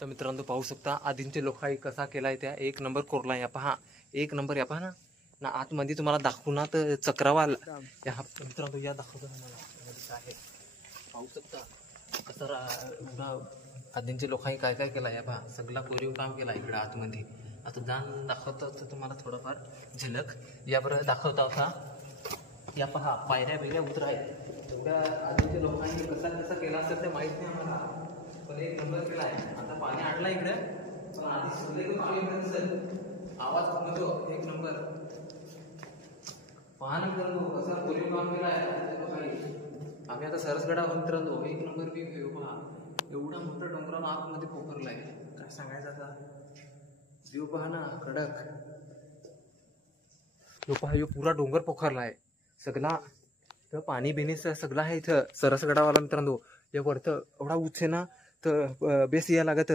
तर मित्रांनो पाहू शकता आधींचे लोकांनी कसा केलाय त्या एक नंबर कोरला या पहा एक नंबर या पहा ना आतमध्ये तुम्हाला दाखवू ना तर चक्रावा या मित्रांनो या दाखवतो तुम्हाला आहे पाहू शकता कसं आधींच्या लोकांनी काय काय केलं या पहा सगळा कोरीव काम केला इकडे आतमध्ये आता दान दाखवतो तर तुम्हाला थोडंफार झलक याबरोबर दाखवता होता या पहा पायऱ्या बिऱ्या उतरा आहेत एवढ्या आधीच्या लोकांनी कसा कसा केला असेल ते माहीत नाही आम्हाला पण एक नंबर केला आहे आता पाणी आणला इकडे पण आधी सगळे पाणी असेल आवाज नको एक नंबर पाहणी करतो कसा कोरीव काम केला आहे आम्ही आता सरसगडा मित्रांनो एक नंबर बी घेऊ पहा एवढा मोठा डोंगराला आतमध्ये पोखरला आहे काय सांगायचं आता व्ह्यू पहा ना कडक यो पहा यो पुरा डोंगर पोखरला आहे सगळा तर पाणी बिणीचं सगळं आहे इथं सरसगडावाला मित्रांनो हे वरतं एवढा उंच आहे ना तर बेस या लागत